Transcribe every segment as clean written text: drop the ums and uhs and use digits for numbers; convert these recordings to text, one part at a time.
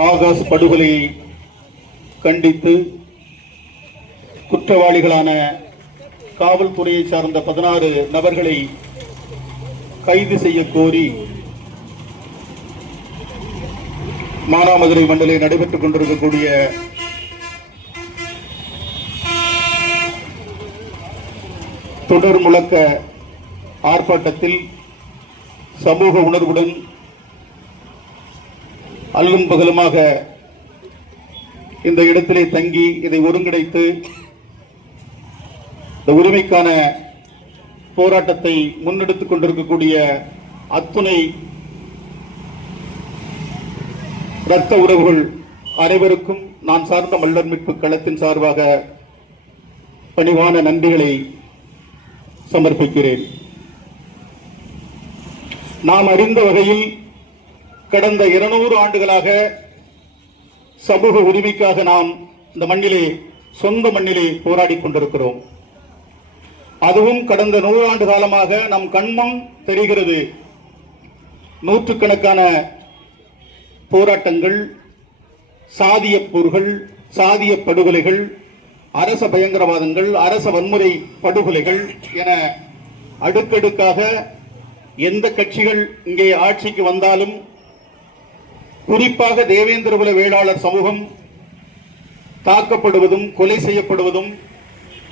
ஆகாஷ் படுகொலையை கண்டித்து குற்றவாளிகளான காவல்துறையை சார்ந்த 16 நபர்களை கைது செய்ய கோரி மானாமதுரை மண்டலில் நடைபெற்றுக் கொண்டிருக்கக்கூடிய தொடர் முழக்க ஆர்ப்பாட்டத்தில் சமூக உணர்வுடன் அல்லும் பகலுமாக இந்த இடத்திலே தங்கி இதை ஒருங்கிணைத்து இந்த உரிமைக்கான போராட்டத்தை முன்னெடுத்துக் கொண்டிருக்கக்கூடிய அத்துணை இரத்த உறவுகள் அனைவருக்கும் நான் சார்ந்த மல்லர் மீட்பு களத்தின் சார்பாக பணிவான நன்றிகளை சமர்ப்பிக்கிறேன். நாம் அறிந்த வகையில் கடந்த 200 ஆண்டுகளாக சமூக உரிமைக்காக நாம் இந்த மண்ணிலே சொந்த மண்ணிலே போராடி கொண்டிருக்கிறோம். அதுவும் கடந்த 100 ஆண்டு காலமாக நம் கண்முன் தெரிகிறது. நூற்றுக்கணக்கான போராட்டங்கள், சாதிய போர்கள், சாதிய படுகொலைகள், அரச பயங்கரவாதங்கள், அரச வன்முறை படுகொலைகள் என அடுக்கடுக்காக எந்த கட்சிகள் இங்கே ஆட்சிக்கு வந்தாலும் குறிப்பாக தேவேந்திரகுல வேளாளர் சமூகம் தாக்கப்படுவதும் கொலை செய்யப்படுவதும்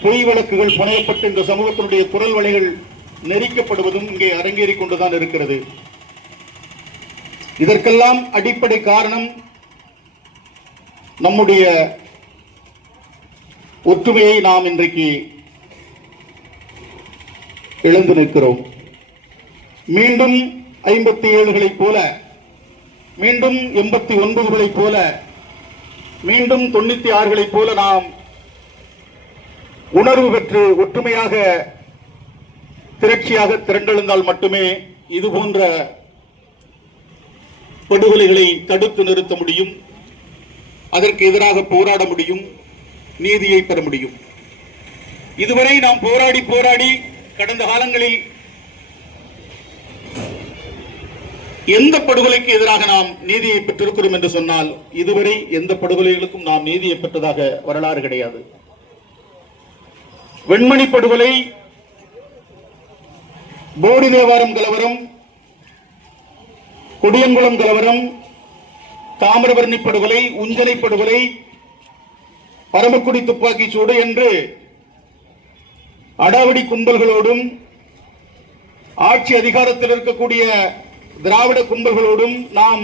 பொய் வழக்குகள் புனையப்பட்டு இந்த சமூகத்தினுடைய குரல் வலைகள் நெரிக்கப்படுவதும் இங்கே அரங்கேறிக் கொண்டுதான் இருக்கிறது. இதற்கெல்லாம் அடிப்படை காரணம் நம்முடைய ஒற்றுமையை நாம் இன்றைக்கு இழந்து நிற்கிறோம். மீண்டும் 57களைப் போல, மீண்டும் 89களைப் போல, மீண்டும் 96களைப் போல நாம் உணர்வு பெற்று ஒற்றுமையாக திரட்சியாக திரண்டெழுந்தால் மட்டுமே இது போன்ற படுகொலைகளை தடுத்து நிறுத்த முடியும், அதற்கு எதிராக போராட முடியும், நீதியை பெற முடியும். இதுவரை நாம் போராடி போராடி கடந்த காலங்களில் எந்த படுகொலைக்கு எதிராக நாம் நீதியை பெற்றிருக்கிறோம் என்று சொன்னால் இதுவரை எந்த படுகொலைகளுக்கும் நாம் நீதியை பெற்றதாக வரலாறு கிடையாது. வெண்மணி படுகொலை, போடி தேவாரம் கலவரம், கொடியங்குளம் கலவரம், தாமிரபரணி படுகொலை, உஞ்சனை படுகொலை, பரமக்குடி துப்பாக்கி சூடு என்று அடாவடி கும்பல்களோடும் ஆட்சி அதிகாரத்தில் இருக்கக்கூடிய திராவிட கும்பல்களோடும் நாம்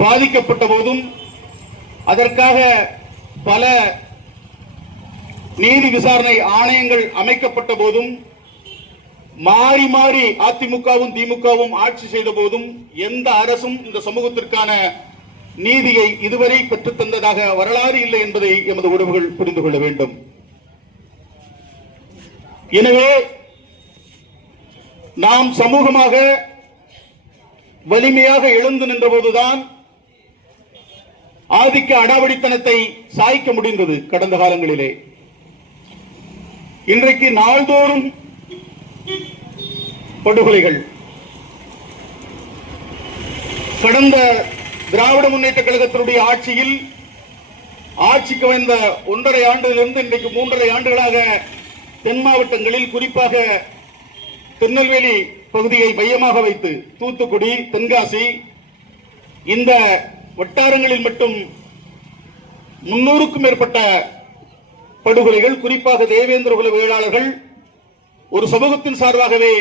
பாதிக்கப்பட்ட போதும் அதற்காக பல நீதி விசாரணை ஆணையங்கள் அமைக்கப்பட்ட போதும் மாறி மாறி அதிமுகவும் திமுகவும் ஆட்சி செய்த போதும் எந்த அரசும் இந்த சமூகத்திற்கான நீதியை இதுவரை பெற்றுத் தந்ததாக வரலாறு இல்லை என்பதை எமது உறவுகள் புரிந்து கொள்ள வேண்டும். எனவே நாம் சமூகமாக வலிமையாக எழுந்து நின்ற போதுதான் ஆதிக்க அடாவடித்தனத்தை சாய்க்க முடிந்தது. கடந்த காலங்களிலே இன்றைக்கு நாள்தோறும் படுகொலைகள். கடந்த திராவிட முன்னேற்ற கழகத்தினுடைய ஆட்சியில் ஆட்சிக்கு வந்த 1.5 ஆண்டிலிருந்து இன்றைக்கு 3.5 ஆண்டுகளாக தென் மாவட்டங்களில் குறிப்பாக திருநெல்வேலி பகுதியை மையமாக வைத்து தூத்துக்குடி, தென்காசி இந்த வட்டாரங்களில் மட்டும் 300க்கும் மேற்பட்ட படுகொலைகள், குறிப்பாக தேவேந்திரகுல வேளாளர்கள் ஒரு சமூகத்தின் சார்பாகவே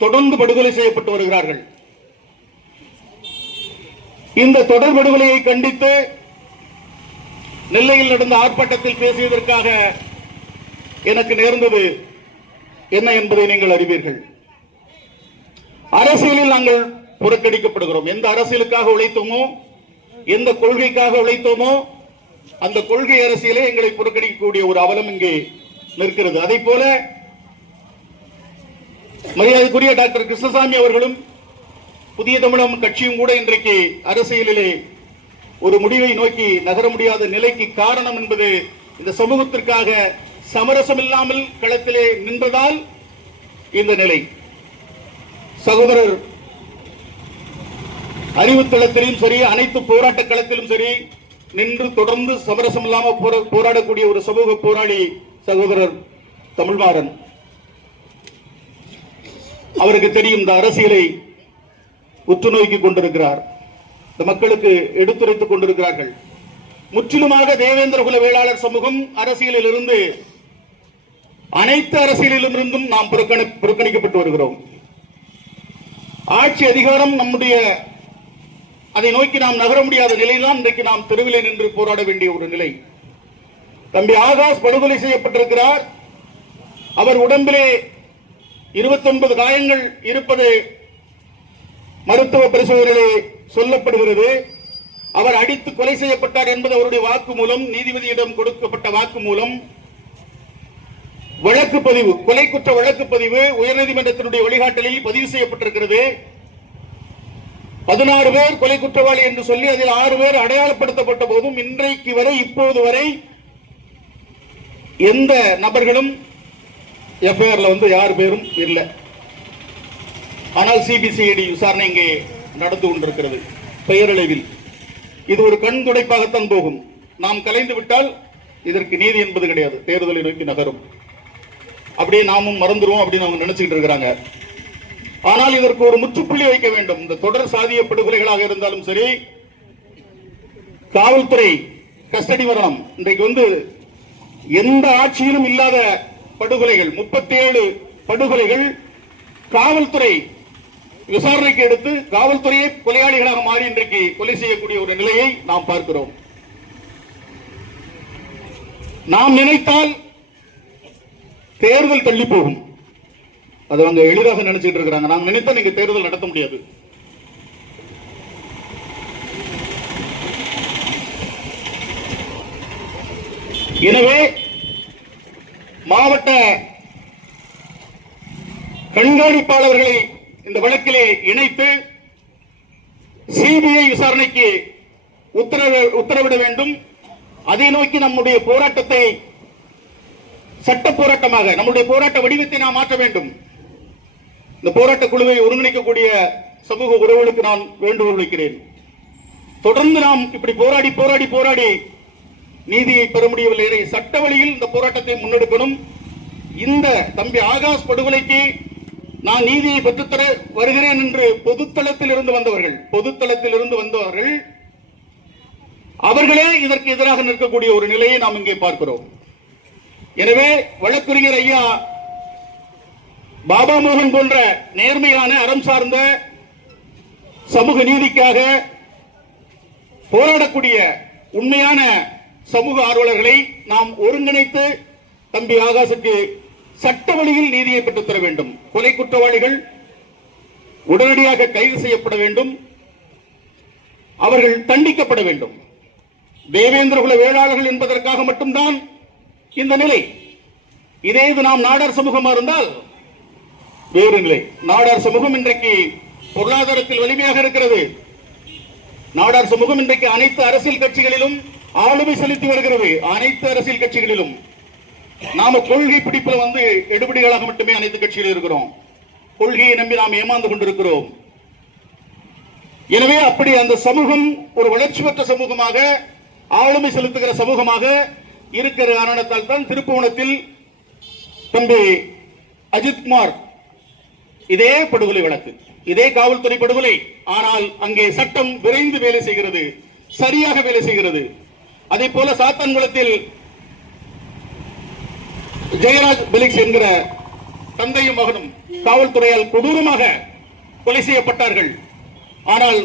தொடர்ந்து படுகொலை செய்யப்பட்டு வருகிறார்கள். இந்த தொடர் படுகொலையை கண்டித்து நெல்லையில் நடந்த ஆர்ப்பாட்டத்தில் பேசியதற்காக எனக்கு நேர்ந்தது என்ன என்பதை நீங்கள் அறிவீர்கள். அரசியலில் நாங்கள் புறக்கணிக்கப்படுகிறோம். எந்த அரசியலுக்காக உழைத்தோமோ, எந்த கொள்கைக்காக உழைத்தோமோ அந்த கொள்கை அரசியலே எங்களை புறக்கணிக்கக்கூடிய ஒரு அவலம் இங்கே நிற்கிறது. அதை போல மரியாதைக்குரிய டாக்டர் கிருஷ்ணசாமி அவர்களும் புதிய தமிழகம் கட்சியும் கூட இன்றைக்கு அரசியலிலே ஒரு முடிவை நோக்கி நகர முடியாத நிலைக்கு காரணம் என்பது இந்த சமூகத்திற்காக சமரசம் இல்லாமல் களத்திலே நின்றதால் இந்த நிலை. சகோதரர் அறிவுத்தளத்திலும் சரி, அனைத்து போராட்ட களத்திலும் சரி நின்று தொடர்ந்து சமரசம் இல்லாமல் போராடக்கூடிய ஒரு சமூக போராளி சகோதரர் தமிழ்மாறன். அவருக்கு தெரியும் இந்த அரசியலை உற்று நோக்கிக் கொண்டிருக்கிறார். இந்த மக்களுக்கு எடுத்துரைத்துக் கொண்டிருக்கிறார்கள். முற்றிலுமாக தேவேந்திர குல வேளாளர் சமூகம் அரசியலில் இருந்து, அனைத்து அரசியலிலும் இருந்தும் நாம் புறக்கணிக்கப்பட்டு வருகிறோம். ஆட்சி அதிகாரம் நம்முடைய, அதை நோக்கி நாம் நகர முடியாத நிலையில்தான் இன்றைக்கு நாம் தெருவிலே நின்று போராட வேண்டிய ஒரு நிலை. தம்பி ஆகாஷ் படுகொலை செய்யப்பட்டிருக்கிறார். அவர் உடம்பிலே 29 காயங்கள் இருப்பது மருத்துவ பரிசோதனையிலே சொல்லப்படுகிறது. அவர் அடித்து கொலை செய்யப்பட்டார் என்பது அவருடைய வாக்குமூலம், நீதிபதியிடம் கொடுக்கப்பட்ட வாக்குமூலம். வழக்கு பதிவு, கொலை குற்ற வழக்கு பதிவு உயர்நீதிமன்றத்தினுடைய வழிகாட்டலில் பதிவு செய்யப்பட்டிருக்கிறது. 16 பேர் கொலை குற்றவாளி என்று சொல்லி அதில் 6 பேர் அடையாளப்படுத்தப்பட்ட போதும் இன்றைக்கு வரை, இப்போது வரை எந்த நபர்களும் எஃப்ஐஆர்ல யார் பேரும் இல்லை. ஆனால் சிபிசிஐடி விசாரணை இங்கே நடந்து கொண்டிருக்கிறது பெயரளவில். இது ஒரு கண் துடைப்பாகத்தான் போகும். நாம் கலைந்து விட்டால் இதற்கு நீதி என்பது கிடையாது, தேர்தலை நோக்கி நகரும். அப்படியே நாமும் மறந்துடுவோம் அப்படின்னு அவங்க நினைச்சுக்கிட்டு இருக்கிறாங்க. ஆனால் இதற்கு ஒரு முற்றுப்புள்ளி வைக்க வேண்டும். இந்த தொடர் சாதிய படுகொலைகளாக இருந்தாலும் சரி, காவல்துறை கஸ்டடி மரணம், இன்றைக்கு எந்த ஆட்சியிலும் இல்லாத படுகொலைகள், 37 படுகொலைகள் காவல்துறை விசாரணைக்கு எடுத்து காவல்துறையை கொலையாளிகளாக மாறி இன்றைக்கு கொலை செய்யக்கூடிய ஒரு நிலையை நாம் பார்க்கிறோம். நாம் நினைத்தால் தேர்தல் தள்ளி போகும். அது அவங்க எளிதாக நினைச்சிட்டு இருக்கிறாங்க. நாம் நினைத்தா நீங்க தேர்தல் நடத்த முடியாது. எனவே மாவட்ட கண்காணிப்பாளர்களை இந்த வழக்கிலே இணைத்து சிபிஐ விசாரணைக்கு உத்தரவிட வேண்டும். அதை நோக்கி நம்முடைய போராட்டத்தை சட்ட போராட்டமாக, நம்முடைய போராட்ட வடிவத்தை நாம் மாற்ற வேண்டும். இந்த போராட்ட குழுவை ஒருங்கிணைக்கக்கூடிய சமூக உறவுகளுக்கு நான் வேண்டுகோள் வைக்கிறேன். தொடர்ந்து நாம் இப்படி போராடி போராடி போராடி நீதியை பெற முடியவில்லை. சட்ட வழியில் இந்த போராட்டத்தை முன்னெடுக்கணும். இந்த தம்பி ஆகாஷ் படுகொலைக்கு நான் நீதியை பெற்றுத்தர வருகிறேன் என்று பொதுத்தளத்தில் இருந்து வந்தவர்கள் அவர்களே இதற்கு எதிராக நிற்கக்கூடிய ஒரு நிலையை நாம் இங்கே பார்க்கிறோம். எனவே வழக்கறிஞர் ஐயா பாபா மோகன் போன்ற நேர்மையான, அறம் சார்ந்த, சமூக நீதிக்காக போராடக்கூடிய உண்மையான சமூக ஆர்வலர்களை நாம் ஒருங்கிணைத்து தம்பி ஆகாஷுக்கு சட்ட வழியில் நீதியை பெற்றுத்தர வேண்டும். கொலை குற்றவாளிகள் உடனடியாக கைது செய்யப்பட வேண்டும். அவர்கள் தண்டிக்கப்பட வேண்டும். தேவேந்திர குல வேளாளர்கள் என்பதற்காக மட்டும்தான் இந்த நிலை. இதே இது நாம் நாடார் சமூகமா இருந்தால் வேறு நிலை. நாடார் சமூகம் இன்றைக்கு பொருளாதாரத்தில் வலிமையாக இருக்கிறது. நாடார் சமூகம் இன்றைக்கு அனைத்து அரசியல் கட்சிகளிலும் ஆளுமை செலுத்தி வருகிறது. அனைத்து அரசியல் கட்சிகளிலும் நாம கொள்கை பிடிப்பில் எடுபடிகளாக மட்டுமே அனைத்து கட்சிகள் இருக்கிறோம். கொள்கையை நம்பி நாம் ஏமாந்து கொண்டிருக்கிறோம். எனவே அப்படி அந்த சமூகம் ஒரு வளர்ச்சி பெற்ற சமூகமாக, ஆளுமை செலுத்துகிற சமூகமாக இருக்கிற காரணத்தால் தான் திருப்புவனத்தில் தம்பி அஜித்குமார் இதே படுகொலை வழக்கு, இதே காவல்துறை படுகொலை. ஆனால் அங்கே சட்டம் விரைந்து வேலை செய்கிறது, சரியாக வேலை செய்கிறது. அதே போல சாத்தான்குளத்தில் ஜெயராஜ் பெலிக்ஸ் என்கிற தந்தையும் மகனும் காவல்துறையால் கொடூரமாக கொலை செய்யப்பட்டார்கள். ஆனால்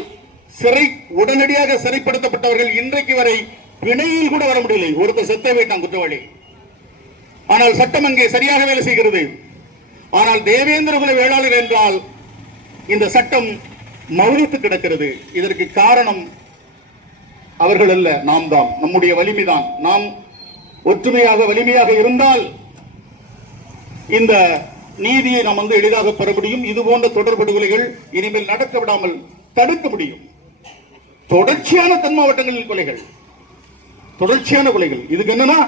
உடனடியாக சிறைப்படுத்தப்பட்டவர்கள் இன்றைக்கு வரை பிணையில் கூட வர முடியலை. ஒருத்தர் செத்த வைத்தான் குற்றவாளி. ஆனால் சட்டம் அங்கே சரியாக வேலை செய்கிறது. ஆனால் தேவேந்திர குல வேளாளர் என்றால் இந்த சட்டம் மௌனித்து கிடக்கிறது. இதற்கு காரணம் அவர்கள் அல்ல, நாம் தான். நம்முடைய வலிமைதான். நாம் ஒற்றுமையாக வலிமையாக இருந்தால் இந்த நீதியை நாம் எளிதாக பெற முடியும். இது போன்ற தொடர்படுகொலைகள் இனிமேல் நடக்க விடாமல் தடுக்க முடியும். தொடர்ச்சியான தென் மாவட்டங்களில் கொலைகள், தொடர்ச்சியான கொலைகள். இதுக்கு என்னன்னா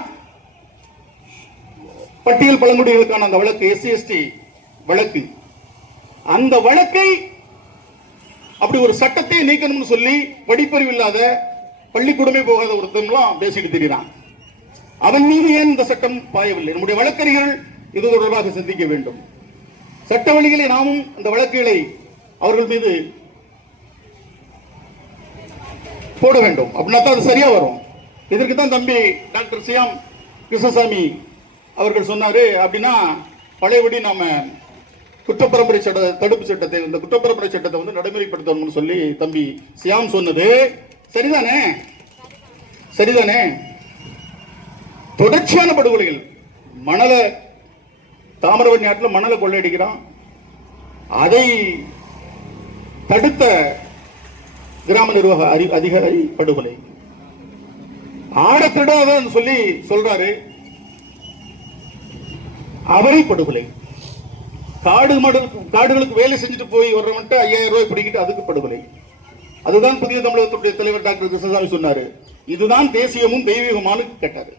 பட்டியல் பழங்குடிகளுக்கான அந்த வழக்கு, SC ST வழக்கு, அந்த வழக்கை அப்படி ஒரு சட்டத்தை நீக்கணும்னு சொல்லி படிப்பறிவு இல்லாத பள்ளிக்கூடமே போகாத ஒருத்தன்லாம் பேசிட்டு திரிகிறான். அவன் மீது ஏன் இந்த சட்டம் பாயவில்லை? நம்முடைய வழக்கறிஞர்கள் இது தொடர்பாக சிந்திக்க வேண்டும். சட்ட வழிகளை நாமும் இந்த வழக்குகளை அவர்கள் மீது போட வேண்டும். அப்படின்னா தான் அது சரியா வரும். இதற்கு தான் தம்பி டாக்டர் சியாம் கிருஷ்ணசாமி அவர்கள் சொன்னாரு. அப்படின்னா பழையபடி நாம குற்றப்பரம்பரை சட்ட தடுப்பு சட்டத்தை, இந்த குற்றப்பரம்பரை சட்டத்தை வந்து நடைமுறைப்படுத்தணும்னு சொல்லி தம்பி சியாம் சொன்னது சரிதானே? சரிதானே? தொடர்ச்சியான படுகொலைகள், மணல தாமிரபரணி ஆற்றில் மணலை கொள்ளையடிக்கிறான், அதை தடுத்த கிராம நிர்வாக அதிகாரி படுகொலை, ஆட திருடாத சொல்லி சொல்றாரு, அவரை படுகொலை, காடுகளுக்கு வேலை செஞ்சுட்டு போய் வர்றவன்ட்டு 5000 ரூபாய் பிடிக்கிட்டு அதுக்கு படுகொலை. அதுதான் புதிய தமிழகத்துடைய தலைவர் டாக்டர் கிருஷ்ணசாமி சொன்னாரு. இதுதான் தேசியமும் தெய்வீகமானு கேட்டாரு.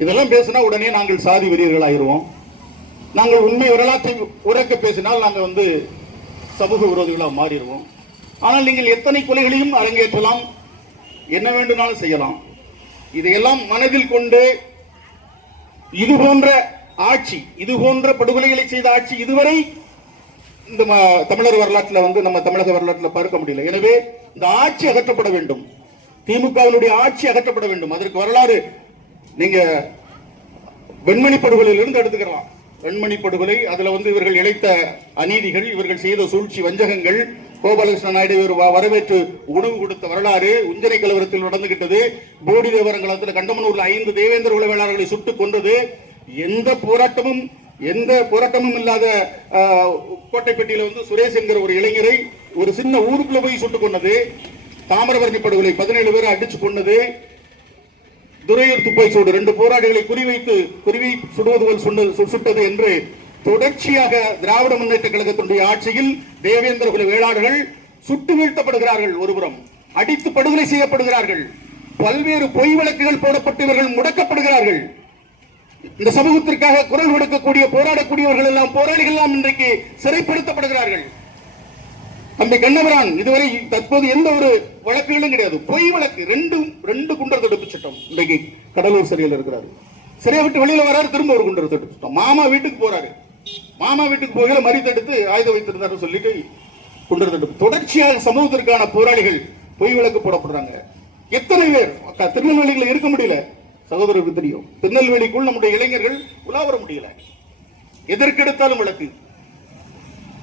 இதெல்லாம் பேசினா உடனே நாங்கள் சாதி வெறியர்கள் ஆயிடுவோம், நாங்கள் உண்மை வரலாற்றை உரைக்க பேசினால் நாங்கள் வந்து சமூக விரோதிகளாக மாறிடுவோம். ஆனால் நீங்கள் எத்தனை கொலைகளையும் அரங்கேற்றலாம், என்ன வேண்டுமானாலும் செய்யலாம். இதையெல்லாம் மனதில் கொண்டு இது போன்ற ஆட்சி, இது போன்ற படுகொலைகளை செய்த ஆட்சி இதுவரை இந்த தமிழர் வரலாற்றில் வந்து நம்ம தமிழக வரலாற்றில் பார்க்க முடியல. எனவே இந்த ஆட்சி அகற்றப்பட வேண்டும், திமுகவினுடைய ஆட்சி அகற்றப்பட வேண்டும். அதற்கு வரலாறு நீங்க வெண்மணி படுகொலையிலிருந்து எடுத்துக்கலாம். வெண்மணி படுகொலை, அதுல வந்து இவர்கள் இழைத்த அநீதிகள், இவர்கள் செய்த சூழ்ச்சி வஞ்சகங்கள், கோபாலகிருஷ்ண நாயுடு வரவேற்று உணவு கொடுத்த வரலாறு, உஞ்சனை கலவரத்தில் நடந்துகிட்டது, போடி தேவரங்களத்தில் கண்டமனூர்ல 5 தேவேந்திர குல வேளாளர்களை சுட்டுக் கொன்றது, எந்த போராட்டமும் இல்லாத கோட்டைப்பட்டியில வந்து சுரேஷ் என்கிற ஒரு இளைஞரை ஒரு சின்ன ஊருக்குள்ள போய் சுட்டுக் கொண்டது, தாமிரபரணி படுகொலை 17 பேரை அடிச்சு கொண்டது, துரையூர் துப்பாக்கி சூடு 2 போராளிகளை குறிவை சுடுவது போல் சுட்டது என்று தொடர்ச்சியாக திராவிட முன்னேற்ற கழகத்தினுடைய ஆட்சியில் தேவேந்திர குல வேளாளர்கள் சுட்டு வீழ்த்தப்படுகிறார்கள், ஒருபுறம் அடித்து படுகொலை செய்யப்படுகிறார்கள், பல்வேறு பொய் வழக்குகள் போடப்பட்டு இவர்கள் முடக்கப்படுகிறார்கள். இந்த சமூகத்திற்காக குரல் கொடுக்கக்கூடிய போராடக்கூடியவர்கள் எல்லாம், போராளிகள் எல்லாம் இன்றைக்கு சிறைப்படுத்தப்படுகிறார்கள். தம்பி கண்ணபிரான் இதுவரை தற்போது எந்த ஒரு வழக்குகளும் கிடையாது, பொய் வழக்கு, 2 குண்டர் தடுப்பு சட்டம். இன்றைக்கு கடலூர் சிறையில் இருக்கிறாரு, சிறையை விட்டு வெளியில வராரு, திரும்ப ஒரு குண்டர் தடுப்பு சட்டம். மாமா வீட்டுக்கு போறாரு, மாமா வீட்டுக்கு போகல மறி தடுத்து ஆயுதம் வைத்திருந்தாரு சொல்லிட்டு குண்டர் தடுப்பு. தொடர்ச்சியாக சமூகத்திற்கான போராளிகள் பொய் வழக்கு போடப்படுறாங்க. எத்தனை பேர் திருநெல்வேலியில் இருக்க முடியல, சகோதரருக்கு தெரியும். திருநெல்வேலிக்குள் நம்முடைய இளைஞர்கள் உலாவர முடியல, எதற்கெடுத்தாலும் வழக்கு.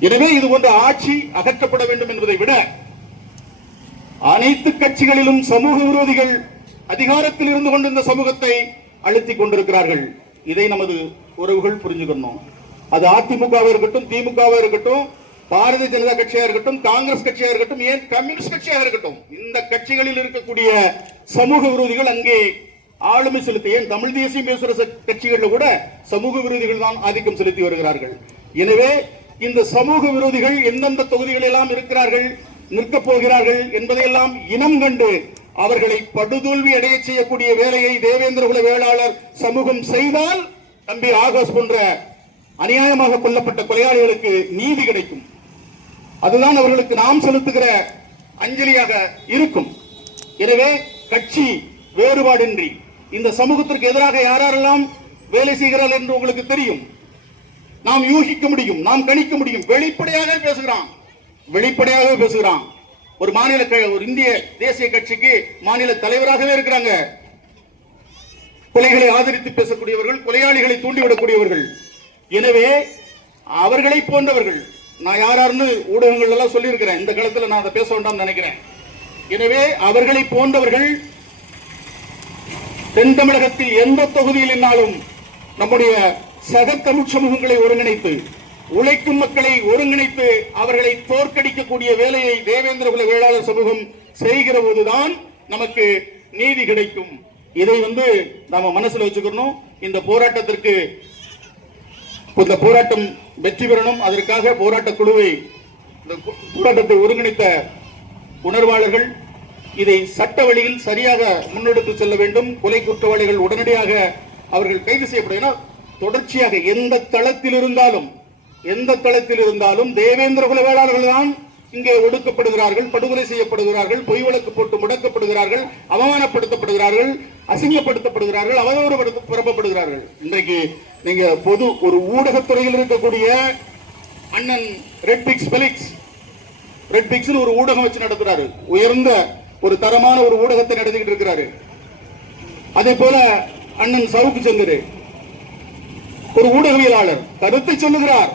எனவே இது போன்ற ஆட்சி அகற்றப்பட வேண்டும் என்பதை விட அனைத்து கட்சிகளிலும் சமூக விரோதிகள் அதிகாரத்தில் இருந்து கொண்டு இந்த சமூகத்தை அழுத்திக் கொண்டிருக்கிறார்கள். இதை நமது உறவுகள் புரிஞ்சுக்கணும். அது அதிமுகவாக இருக்கட்டும், திமுகவாக இருக்கட்டும், பாரதிய ஜனதா கட்சியாக இருக்கட்டும், காங்கிரஸ் கட்சியாக இருக்கட்டும், ஏன் கம்யூனிஸ்ட் கட்சியாக இருக்கட்டும், இந்த கட்சிகளில் இருக்கக்கூடிய சமூக விரோதிகள் அங்கே ஆளுமை செலுத்தி, ஏன் தமிழ் தேசியம் பேசுற கட்சிகளில் கூட சமூக விரோதிகள் தான் ஆதிக்கம் செலுத்தி வருகிறார்கள். எனவே இந்த சமூக விரோதிகள் எந்தெந்த தொகுதிகள் எல்லாம் இருக்கிறார்கள், நிற்கப் போகிறார்கள் என்பதையெல்லாம் இனம் கண்டு அவர்களை படுதோல்வி அடைய செய்யக்கூடிய வேலையை தேவேந்திர குல வேளாளர் சமூகம் செய்தால் தம்பி ஆகாஷ் போன்ற அநியாயமாக கொல்லப்பட்ட கொலையாளிகளுக்கு நீதி கிடைக்கும். அதுதான் அவர்களுக்கு நாம் செலுத்துகிற அஞ்சலியாக இருக்கும். எனவே கட்சி வேறுபாடின்றி இந்த சமூகத்திற்கு எதிராக யாரெல்லாம் வேலை செய்கிறார்கள் என்று உங்களுக்கு தெரியும், நாம் யூகிக்க முடியும், நாம் கணிக்க முடியும். வெளிப்படையாக பேசுகிறான். ஒரு மாநில, ஒரு இந்திய தேசிய கட்சிக்கு மாநில தலைவராகவே இருக்கிறாங்க. கொலைகளை ஆதரித்து பேசக்கூடியவர்கள், கொலையாளிகளை தூண்டிவிடக்கூடியவர்கள். எனவே அவர்களை போன்றவர்கள், நான் யாராருன்னு ஊடகங்கள் எல்லாம் சொல்லி இருக்கிறேன், இந்த காலத்தில் நான் அதை பேச வேண்டாம் நினைக்கிறேன். எனவே அவர்களை போன்றவர்கள் தென் தமிழகத்தில் எந்த தொகுதியில் என்னாலும் நம்முடைய சக தமிழ் சமூகங்களை ஒருங்கிணைத்து, உழைக்கும் மக்களை ஒருங்கிணைத்து அவர்களை தோற்கடிக்கக்கூடிய வேலையை தேவேந்திர குல வேளாளர் சமூகம் செய்கிற போதுதான் நமக்கு நீதி கிடைக்கும். இதை நாம மனசுல வச்சுக்கணும். இந்த போராட்டத்திற்கு, இந்த போராட்டம் வெற்றி பெறணும். அதற்காக போராட்ட குழுவை, போராட்டத்தை ஒருங்கிணைத்த உணர்வாளர்கள் இதை சட்ட வழியில் சரியாக முன்னெடுத்து செல்ல வேண்டும். கொலை குற்றவாளிகள் உடனடியாக அவர்கள் கைது செய்யப்படும். தொடர்ச்சியாக எந்த தளத்தில் இருந்தாலும் தேவேந்திர குல வேளாளர்கள் தான் இங்கே ஒடுக்கப்படுகிறார்கள், படுகொலை செய்யப்படுகிறார்கள், பொய் வழக்கு போட்டு முடக்கப்படுகிறார்கள், அவமானப்படுத்தப்படுகிறார்கள், அசிங்கப்படுத்தப்படுகிறார்கள், அவதூறு பரப்பப்படுகிறார்கள். இன்றைக்கு நீங்க பொது ஒரு ஊடகத்துறையில் இருக்கக்கூடிய அண்ணன் ரெட்பிக்ஸ் ஒரு ஊடகம் வச்சு நடத்துறாரு. உயர்ந்த ஒரு தரமான ஒரு ஊடகத்தை நடத்திக்கிட்டு இருக்கிறாரு. அதே போல அண்ணன் சவுக்கு சங்கர் ஒரு ஊடகவியலாளர் கருத்தை சொல்லுகிறார்.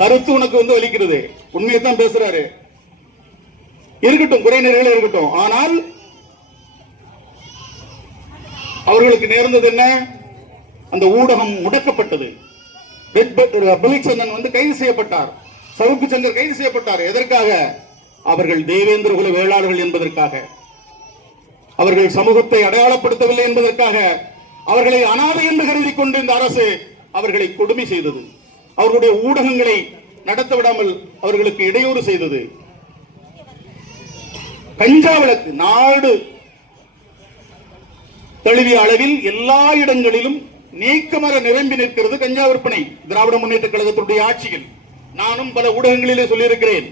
கருத்து உனக்கு வலிக்கிறது, உண்மையை தான் பேசுறாரு, இருக்கட்டும், குறை நிறைகளே இருக்கட்டும். ஆனால் அவர்களுக்கு நேர்ந்தது என்ன? அந்த ஊடகம் முடக்கப்பட்டது. கைது செய்யப்பட்டார், சவுக்கு சங்கர் கைது செய்யப்பட்டார். எதற்காக? அவர்கள் தேவேந்திர குல வேளாளர்கள் என்பதற்காக, அவர்கள் சமூகத்தை அடையாளப்படுத்தவில்லை என்பதற்காக, அவர்களை அனாதை என்று கருதி கொண்டு இந்த அரசு அவர்களை கொடுமை செய்தது. அவர்களுடைய ஊடகங்களை நடத்த விடாமல் அவர்களுக்கு இடையூறு செய்தது. கஞ்சா வழக்கு நாடு தழுவிய அளவில் எல்லா இடங்களிலும் நீக்கமர நிரம்பி நிற்கிறது கஞ்சா விற்பனை. திராவிட முன்னேற்ற கழகத்தினுடைய ஆட்சியில் நானும் பல ஊடகங்களிலே சொல்லியிருக்கிறேன்.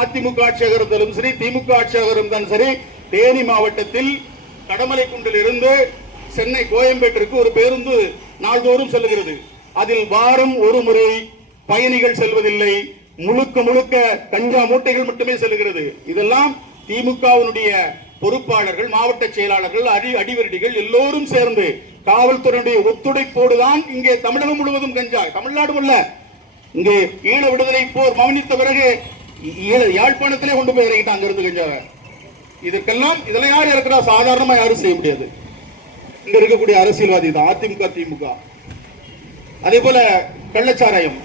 அதிமுக ஆட்சியாக இருந்தாலும் சரி, திமுக ஆட்சியாக இருந்தாலும் சரி, தேனி மாவட்டத்தில் கடமலைக்குண்டில் இருந்து சென்னை கோயம்பேட்டிற்கு ஒரு பேருந்து நாள்தோறும் செல்லுகிறது. அதில் வாரம் ஒரு முறை பயணிகள் செல்வதில்லை, முழுக்க கஞ்சா மூட்டைகள் மட்டுமே செல்லுகிறது. இதெல்லாம் திமுகவினுடைய பொறுப்பாளர்கள், மாவட்ட செயலாளர்கள், அடிவரடிகள் எல்லோரும் சேர்ந்து காவல்துறையுடைய ஒத்துழைப்போடுதான் இங்கே தமிழகம் முழுவதும் கஞ்சா, தமிழ்நாடு அல்ல, இங்கே ஈழ விடுதலை போர் மௌனித்த பிறகு யாழ்ப்பாணத்திலே கொண்டு போய் இறங்கிட்டாங்க அங்கிருந்து கஞ்சாவை. இதெல்லாம் யார் இருக்கிறா? சாதாரணமா யாரும் செய்ய முடியாது. இங்க இருக்கக்கூடிய அரசியல்வாதி தான் அதிமுக திமுக. அதே போல கள்ளச்சாராயம்,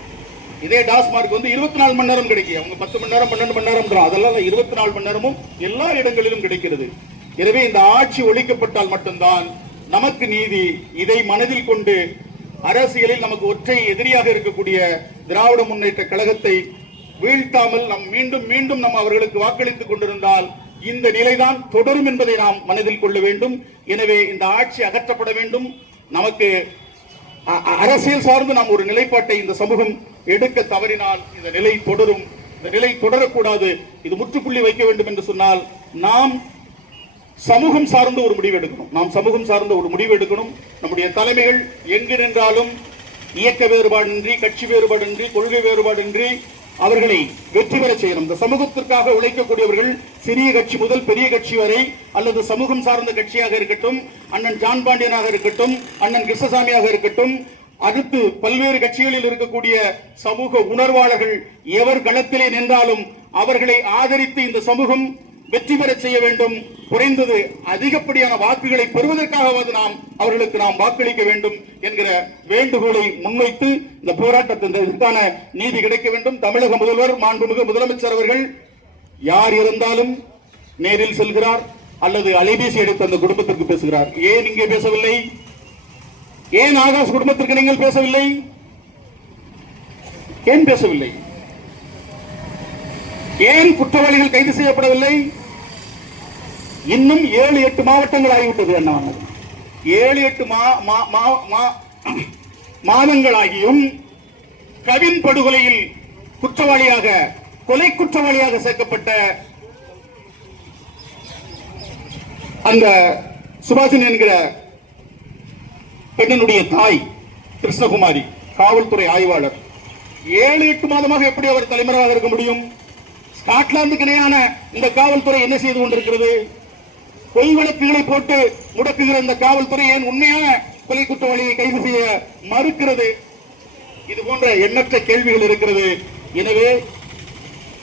இதே டாஸ்மார்க் 24 மணி நேரம் கிடைக்கும். அவங்க 10 மணி நேரம் 12 மணி நேரம், அதெல்லாம் 24 மணி நேரமும் எல்லா இடங்களிலும் கிடைக்கிறது. எனவே இந்த ஆட்சி ஒழிக்கப்பட்டால் மட்டும்தான் நமக்கு நீதி. இதை மனதில் கொண்டு அரசியலில் நமக்கு ஒற்றை எதிரியாக இருக்கக்கூடிய திராவிட முன்னேற்ற கழகத்தை வீழ்த்தாமல் நாம் மீண்டும் நம்ம அவர்களுக்கு வாக்களித்துக் கொண்டிருந்தால் இந்த நிலைதான் தொடரும் என்பதை நாம் மனதில் கொள்ள வேண்டும். எனவே இந்த ஆட்சி அகற்றப்பட வேண்டும். நமக்கு அரசியல் சார்ந்து நாம் ஒரு நிலைப்பாட்டை இந்த சமூகம் எடுக்க தவறினால் இந்த நிலை தொடரும். இந்த நிலை தொடரக்கூடாது. இது முற்றுப்புள்ளி வைக்க வேண்டும் என்று சொன்னால் நாம் சமூகம் சார்ந்த ஒரு முடிவு எடுக்கணும். நம்முடைய தலைமைகள் எங்கு நின்றாலும் இயக்க வேறுபாடின்றி, கட்சி வேறுபாடின்றி, கொள்கை வேறுபாடின்றி அவர்களை வெற்றி பெற செய்யணும். இந்த சமூகத்திற்காக உழைக்கக்கூடியவர்கள் சிறிய கட்சி முதல் பெரிய கட்சி வரை, அல்லது சமூகம் சார்ந்த கட்சியாக இருக்கட்டும், அண்ணன் ஜான் பாண்டியனாக இருக்கட்டும், அண்ணன் கிருஷ்ணசாமியாக இருக்கட்டும், அடுத்து பல்வேறு கட்சிகளில் இருக்கக்கூடிய சமூக உணர்வாளர்கள் எவர் களத்திலே நின்றாலும் அவர்களை ஆதரித்து இந்த சமூகம் வெற்றி பெற செய்ய வேண்டும். குறைந்தது அதிகப்படியான வாக்குகளை பெறுவதற்காகவது அவர்களுக்கு நாம் வாக்களிக்க வேண்டும் என்கிற வேண்டுகோளை முன்வைத்து இந்த போராட்டத்திற்கான நீதி கிடைக்க வேண்டும். தமிழக முதல்வர் மாண்புமிகு முதலமைச்சர் அவர்கள் யார் இருந்தாலும் நேரில் செல்கிறார் அல்லது அலைபேசி எடுத்து அந்த குடும்பத்திற்கு பேசுகிறார். ஏன் இங்கே பேசவில்லை? ஏன் ஆகாஷ் குடும்பத்திற்கு நீங்கள் பேசவில்லை? ஏன் பேசவில்லை? ஏன் குற்றவாளிகள் கைது செய்யப்படவில்லை? இன்னும் 7-8 மாவட்டங்கள் ஆகிவிட்டது. என்ன 7-8 மாதங்களாகியும் கவின் படுகொலையில் கொலை குற்றவாளியாக சேர்க்கப்பட்ட அந்த சுபாஷினி என்கிற பெண்ணினுடைய தாய் கிருஷ்ணகுமாரி காவல்துறை ஆய்வாளர் 7-8 மாதமாக எப்படி அவர் தலைமறைவாக இருக்க முடியும்? ஸ்காட்லாந்துக்கு இணையான இந்த காவல்துறை என்ன செய்து கொண்டிருக்கிறது? பொய் வழக்குகளை போட்டு முடக்குகிற இந்த காவல்துறை ஏன் உண்மையான கொலை குற்றவாளியை கைது செய்ய மறுக்கிறது? இது போன்ற எண்ணற்ற கேள்விகள் இருக்கிறது. எனவே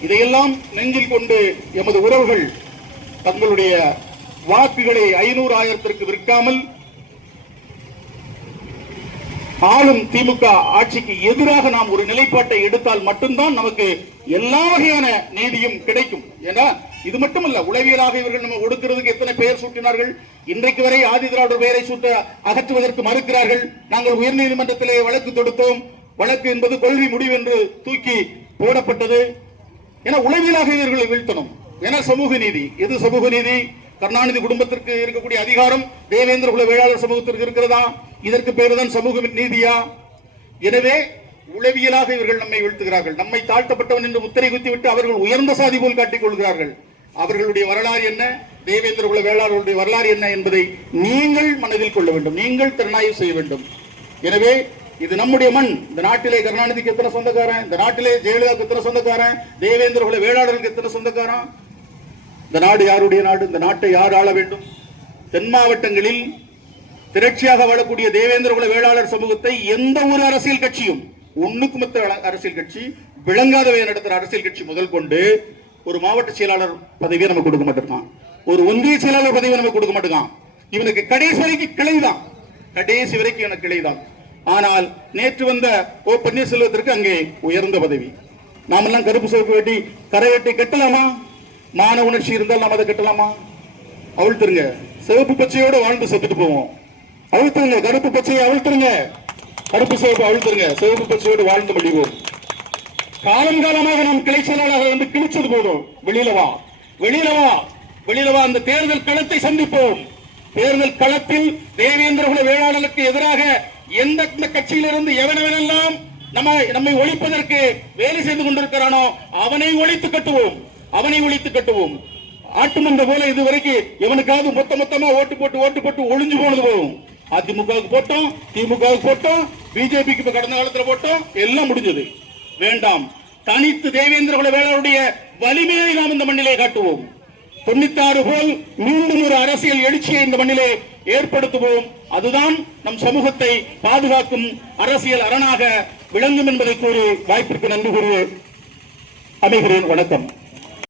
இதையெல்லாம் நெஞ்சில் கொண்டு எமது உறவுகள் தங்களுடைய வாக்குகளை 500,000 விற்காமல் ஆளும் திமுக ஆட்சிக்கு எதிராக நாம் ஒரு நிலைப்பாட்டை எடுத்தால் மட்டும்தான் நமக்கு எல்லா வகையான நீதியும் கிடைக்கும். ஏன்னா இது மட்டுமல்ல, உளவியலாக இவர்கள் நம்ம ஒடுக்கிறதுக்கு எத்தனை பெயர் சூட்டினார்கள். இன்றைக்கு வரை ஆதி திராவிடர் பெயரை சூட்ட அகற்றுவதற்கு மறுக்கிறார்கள். நாங்கள் உயர்நீதிமன்றத்திலே வழக்கு தொடுத்தோம். வழக்கு என்பது கொள்கை முடிவு என்று தூக்கி போடப்பட்டது. ஏன்னா உளவியலாக இவர்களை வீழ்த்தணும். ஏன்னா சமூக நீதி. எது சமூக நீதி? கருணாநிதி குடும்பத்திற்கு இருக்கக்கூடிய அதிகாரம் தேவேந்திர குல வேளாளர் சமூகத்திற்கு இருக்கிறதா? இதற்கு பேருதான் சமூக நீதியா? எனவே உளவியலாக இவர்கள் நம்மை வீழ்த்துகிறார்கள். நம்மை தாழ்த்தப்பட்டவன் என்று முத்திரை குத்திவிட்டு அவர்கள் உயர்ந்த சாதி போல் காட்டிக் கொள்கிறார்கள். அவர்களுடைய வரலாறு என்ன, தேவேந்திர குல வேளாளர்களுடைய வரலாறு என்ன என்பதை நீங்கள் மனதில் கொள்ள வேண்டும், நீங்கள் திறனாய்வு செய்ய வேண்டும். எனவே இது நம்முடைய மண். இந்த நாட்டிலே கருணாநிதிக்கு எத்தனை சொந்தக்காரன், இந்த நாட்டிலே ஜெயலலிதாவுக்கு எத்தனை சொந்தக்காரன், தேவேந்திர குல வேளாளர்களுக்கு எத்தனை சொந்தக்காரன். இந்த நாடு யாருடைய நாடு? இந்த நாட்டை யார் ஆள வேண்டும்? தென் மாவட்டங்களில் திரட்சியாக வாழக்கூடிய தேவேந்திர குல வேளாளர் சமூகத்தை எந்த ஒரு அரசியல் கட்சியும், ஒண்ணுக்கு மொத்த அரசியல் கட்சி, விளங்காதவை நடத்துற அரசியல் கட்சி முதல் கொண்டு ஒரு மாவட்ட செயலாளர் பதவியை நமக்கு கொடுக்க மாட்டேங்கான், ஒரு ஒன்றிய செயலாளர் பதவியை நமக்கு கொடுக்க மாட்டேங்கான். இவனுக்கு கடைசி வரைக்கும் கிளைதான், கடைசி வரைக்கும் எனக்கு கிளைதான். ஆனால் நேற்று வந்த ஓ பன்னீர்செல்வத்திற்கு அங்கே உயர்ந்த பதவி. நாமெல்லாம் கருப்பு சிவப்பு வெட்டி கரை வெட்டி கட்டலாமா? மான உணர்ச்சி இருந்தால் நாம் அதை கட்டலாமா? அவிழ்த்துருங்க. சிவப்பு பச்சையோட வாழ்ந்து செத்துட்டு போவோம். அவிழ்த்துருங்க, கருப்பு பச்சையை அவிழ்த்துருங்க, கருப்பு சிவப்பு அவிழ்த்துருங்க, சிவப்பு பச்சையோடு வாழ்ந்து முடிவோம். காலம் காலமாக நாம் கிளை செயலாளர்கள் வந்து கிழிச்சது போதும். வெளியில வா, வெளியில வா, வெளியில வா. அந்த தேர்தல் களத்தை சந்திப்போம். தேர்தல் களத்தில் தேவேந்திர குல வேளாளர்களுக்கு எதிராக எந்த கட்சியிலிருந்து எவனெல்லாம் நம்மை ஒழிப்பதற்கு வேலை செய்து கொண்டிருக்கிறானோ அவனை ஒழித்து கட்டுவோம், அவனை ஒழித்து கட்டுவோம். ஆட்டுமன்ற போல இதுவரைக்கும் எவனுக்காவது மொத்தமா ஓட்டு போட்டு ஒளிஞ்சு போனது போகும். அதிமுகவுக்கு போட்டோம், திமுகவுக்கு போட்டோம், பிஜேபிக்கு கடந்த காலத்தில் போட்டோம், எல்லாம் முடிஞ்சது. வேண்டாம், தனித்து தேவேந்திர குல வேளாளருடைய வலிமையை நாம் இந்த மண்ணிலே காட்டுவோம். 96 போல் மீண்டும் ஒரு அரசியல் எழுச்சியை இந்த மண்ணிலே ஏற்படுத்துவோம். அதுதான் நம் சமூகத்தை பாதுகாக்கும் அரசியல் அரணாக விளங்கும் என்பதை கூறி வாய்ப்பிற்கு நன்றி கூறி அமைகிறேன். வணக்கம்.